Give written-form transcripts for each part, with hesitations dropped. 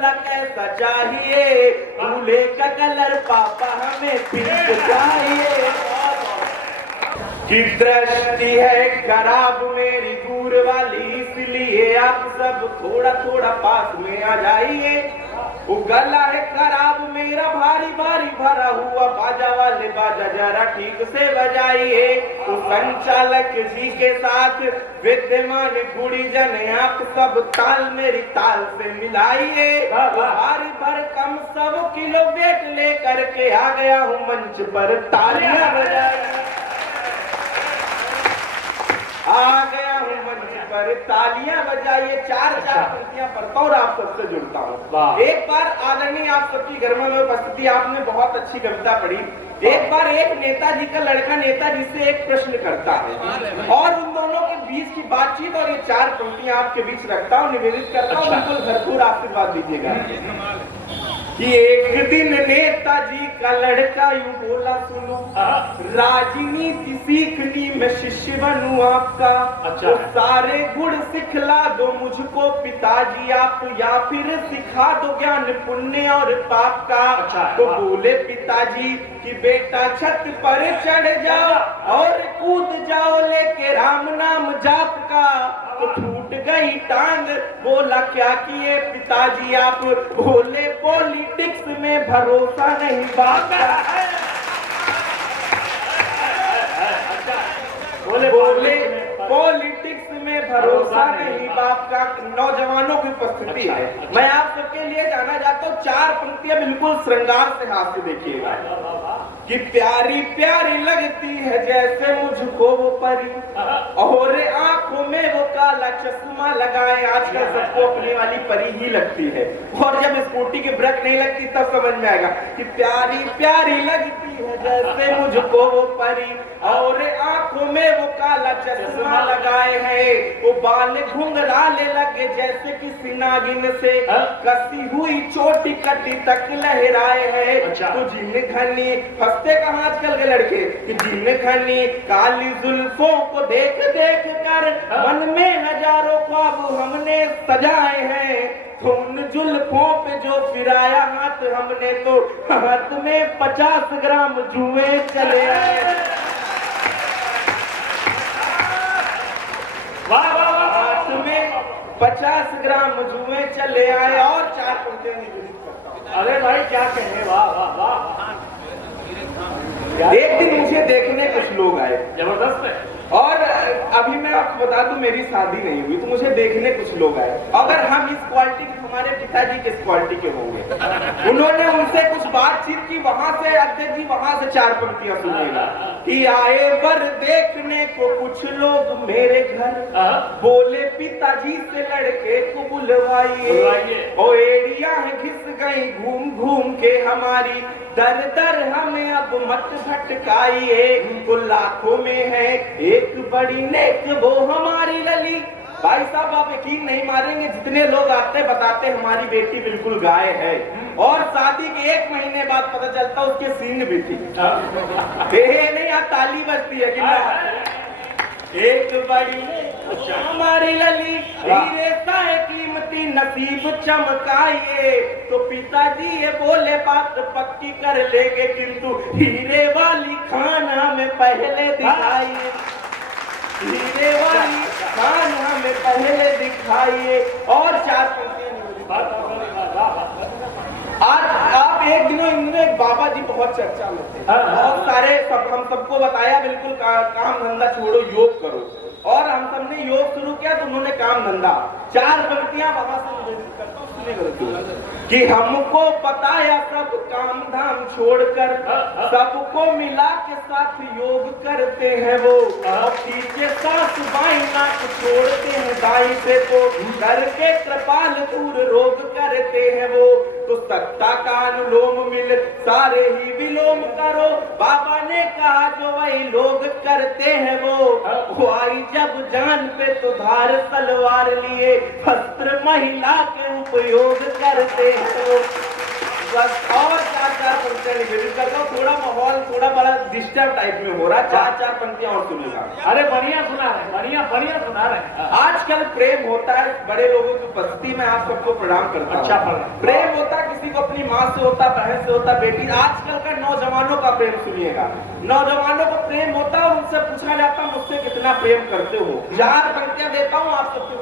बोला कैसा चाहिए, दूल्हे का कलर पापा हमें पिंक चाहिए। कि दृष्टि है खराब मेरी दूर वाली, इसलिए आप सब थोड़ा थोड़ा पास में आ जाइए। वो गला है खराब मेरा भारी भारी भरा हुआ, बाजा वाले बाजा जरा ठीक से बजाइए। तो संचालक जी के साथ विद्यमान गुड़ीजन आप सब ताल मेरी ताल से मिलाइए। भारी भरकम 100 किलो वेट लेकर के आ गया हूँ मंच पर, तालियां बजाइए। आ गया हूँ मंच पर, तालियां बजाइए। चार पंक्तियां पढ़ता और आप सबसे जुड़ता हूँ। एक बार आदरणीय आप सबकी घर में उपस्थिति, आपने बहुत अच्छी कविता पढ़ी। एक बार एक नेताजी का लड़का नेताजी से एक प्रश्न करता है और उन दोनों के बीच की बातचीत और ये 4 पंक्तियां आपके बीच रखता हूँ, निवेदित करता हूँ। बिल्कुल भरपूर आशीर्वाद दीजिएगा। कि एक दिन नेताजी का लड़का यूं बोला, सुनो राजनीति सीखनी मैं शिष्य बनूं आपका। तो सारे गुण सिखला दो मुझको पिताजी आप, या फिर सिखा दो ज्ञान पुण्य और पाप का। तो बोले पिताजी कि बेटा छत पर चढ़ जाओ और कूद जाओ लेके राम नाम जाप का। तो टूट गई टांग, बोला क्या किए पिताजी आप, बोले पॉलिटिक्स में भरोसा नहीं बाप का। बोले पॉलिटिक्स में भरोसा नहीं बाप का। नौजवानों की उपस्थिति है, मैं आप सबके लिए जाना चाहता हूँ। 4 पंक्तियां बिल्कुल श्रृंगार से हाथ से देखिएगा। कि प्यारी प्यारी लगती है जैसे मुझको वो परी, और आंखों में वो काला चश्मा लगाए। आजकल सबको अपने वाली परी ही लगती है, और जब स्कूटी की ब्रेक नहीं लगती तब समझ में आएगा कि प्यारी प्यारी लगती है जैसे मुझको वो परी, और आंखों में वो काला चश्मा लगाए है। वो बाल घुंघराले लगे जैसे किसी नागिन से कसी हुई चोटी कटी तक लहराए है। तो जिन घनी हंसते कहाँ आजकल के लड़के, कि जिन घनी काली जुल्फों को देख देख कर मन में हजारों ख्वाब हमने सजाए हैं। तो उन जुल्फों पे जो फिराया हाथ हमने, तो हाथ में 50 ग्राम जुए चले आए। हाथ में 50 ग्राम जुए चले आए। और 4 पंक्तियां निवेदित करता हूं। अरे भाई क्या कहें, वाह वाह वाह। एक दिन मुझे देखने कुछ लोग आए, जबरदस्त है। और अभी मैं आपको बता दूं मेरी शादी नहीं हुई, तो मुझे देखने कुछ लोग आए। अगर हम इस क्वालिटी के, हमारे पिताजी किस क्वालिटी के होंगे। उन्होंने उनसे कुछ बातचीत की, वहां से अध्यक्ष जी वहां से 4 पंक्तियां सुनिएगा। कि आए बर देखने को कुछ लोग मेरे घर, बोले पिताजी से लड़के को बुलवाइए। ओ एड़िया है घिस गई घूम घूम के हमारी, दर दर हमें अब मत भटकाइए। तो लाखों में है एक बड़ी नेक वो हमारी लली। भाई साहब आप यकीन नहीं मारेंगे, जितने लोग आते बताते हमारी बेटी बिल्कुल गाय है, और शादी के 1 महीने बाद पता चलता उसके सींग भी थी। नहीं आप ताली बजती है कि ना। एक बड़ी हमारी लली हीरे सा कीमती नसीब चमकाइए। तो पिताजी ये बोले बात पक्की कर लेंगे, किंतु हीरे वाली खान हमें पहले दिखाइए। हीरे वाली खान हमें पहले दिखाइए। और 4 पंक्तियां। आज आप एक दिनों एक बाबा जी बहुत चर्चा में थे, बहुत सारे हम सबको बताया बिल्कुल काम धंधा छोड़ो योग करो, और हम सबने योग शुरू किया तो उन्होंने काम धंधा। 4 पंक्तियां वहां से निवेदित करता हूं, कि हमको बताया सब काम धाम छोड़कर, सबको मिला के साथ योग करते हैं वो। और पीछे सास बाई नाक छोड़ते हैं दाई से, तो करके कृपाल दूर रोग करते हैं वो। तो सत्ता का अनुलोम मिल सारे ही विलोम करो, बाबा ने कहा जो वही लोग करते हैं वो। आई जब जान पे तो धार तलवार लिए, वस्त्र महिला के उपयोग करते हैं वो। बस और चार पंक्तियां निवेदित करता हूँ। थोड़ा माहौल थोड़ा बड़ा डिस्टर्ब टाइप में हो रहा है। चार पंक्तियां और सुनेगा। अरे बढ़िया सुना रहे, बढ़िया सुना रहे। आजकल प्रेम होता है बड़े लोगों की उपस्थिति में, आप सबको प्रणाम करता हूं। अच्छा प्रणाम। प्रेम होता है किसी को अपनी माँ से होता, बहन से होता, बेटी। आजकल का नौजवानों का प्रेम सुनिएगा। नौजवानों को प्रेम होता है, उनसे पूछा जाता है मुझसे कितना प्रेम करते हो। 4 पंक्तियां देता हूँ आप सबको।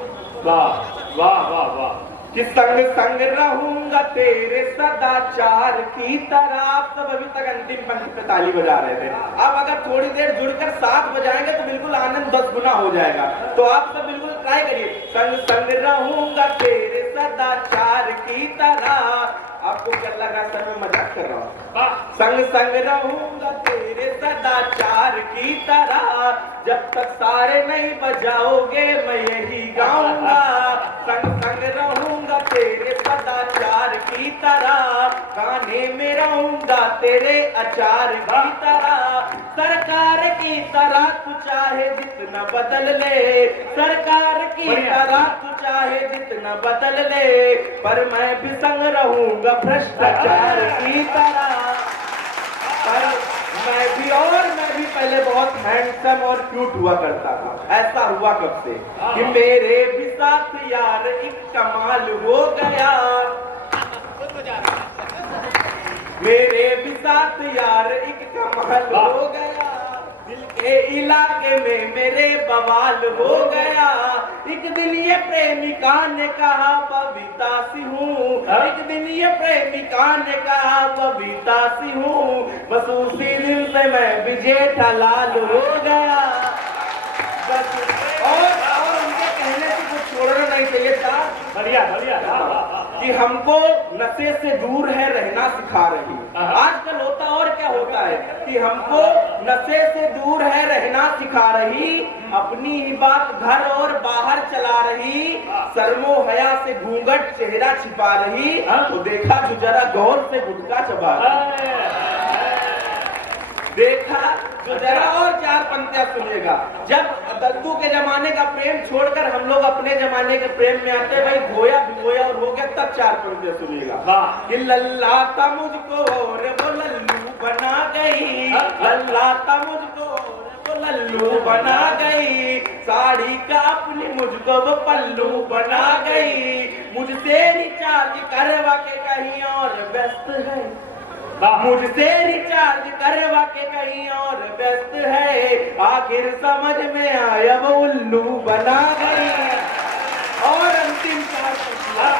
वाह वाह वाह वाह। कि संग संग रहूंगा तेरे सदाचार की तरह। आप सब अभी तक अंतिम पंक्ति पे ताली बजा रहे थे। अब अगर थोड़ी देर जुड़कर साथ बजाएंगे तो बिल्कुल आनंद 10 गुना हो जाएगा। तो आप सब बिल्कुल ट्राई करिए। संग संग रहूंगा तेरे सदाचार की तरह। आपको क्या लग रहा है सर मैं मजाक कर रहा हूँ? संग संग रहूंगा तेरे सदाचार की तरह। जब तक सारे नहीं बजाओगे मैं यही गाऊंगा। संग संग रहूंगा तेरे सदाचार की तरह। गाने में रहूंगा तेरे अचार की तरह। सरकार की तरह तू चाहे जितना बदल ले। सरकार की तरह तू चाहे जितना बदल ले। पर मैं भी संग रहूंगा भ्रष्टाचार की तरह। पर मैं भी पहले बहुत हैंडसम और क्यूट हुआ करता था। ऐसा हुआ कब से कि मेरे भी साथ यार एक कमाल हो गया। मेरे भी साथ यार एक कमाल हो गया। दिल के इलाके में मेरे बवाल हो गया। एक दिन ये प्रेमिका ने कहा बबीता सी हूँ। एक दिन ये प्रेमिका ने कहा बबीता सी हूँ। बस उसी दिन से मैं भी जेठालाल हो गया। बस और उनके कहने से कुछ छोड़ना नहीं चाहिए था। बढ़िया कि हमको नशे से दूर है रहना सिखा रही। आजकल होता और क्या होता है कि हमको नशे से दूर है रहना सिखा रही। अपनी ही बात घर और बाहर चला रही। शर्मो हया से घूंघट चेहरा छिपा रही। तो देखा जो जरा गौर से गुटका चबा रही। देखा जो जरा और 4 पंक्तियां सुनेगा। जब दद्दू के जमाने का प्रेम छोड़कर हम लोग अपने जमाने के प्रेम में आते भाई घोया भिगोया और हो गया, तब 4 पंक्तियां सुनेगा। कि लल्लाता मुझको और वो लल्लू बना गई। लल्लाता मुझको और वो लल्लू बना गई। साड़ी का अपनी मुझको वो पल्लू बना गई। मुझसे रिचार्ज करवा के कहीं और व्यस्त है। मुझसे रिचार्ज करवा के कहीं और व्यस्त है। आखिर समझ में आया वो उल्लू बना गई। और अंतिम 4 पंक्तियां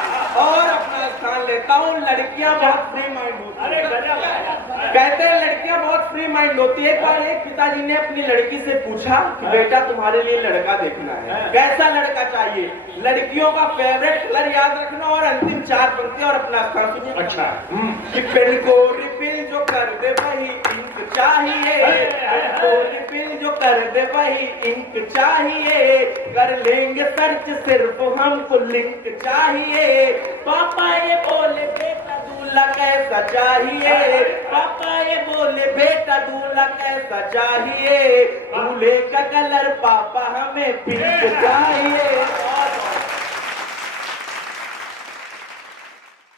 और अपना स्थान लेता हूँ। लड़कियां बहुत फ्री माइंड होती है। कहते हैं लड़कियां बहुत फ्री माइंड होती है। एक बार एक पिताजी ने अपनी लड़की से पूछा कि बेटा तुम्हारे लिए लड़का देखना है, कैसा लड़का चाहिए? लड़कियों का फेवरेट कलर याद रखना। और अंतिम 4 पंक्तियां और अपना स्थान सुनिए। अच्छा। कि पेन को रिफिल जो कर दे वही इंक चाहिए। पेन को रिफिल जो कर दे वही इंक चाहिए। कर लेंगे सर्च सिर्फ हमको लिंक चाहिए। पापा ये बोले बेटा दूल्हा कैसा चाहिए। पापा ये बोले बेटा दूल्हा कैसा चाहिए। दूल्हे का कलर पापा हमें पिंक चाहिए।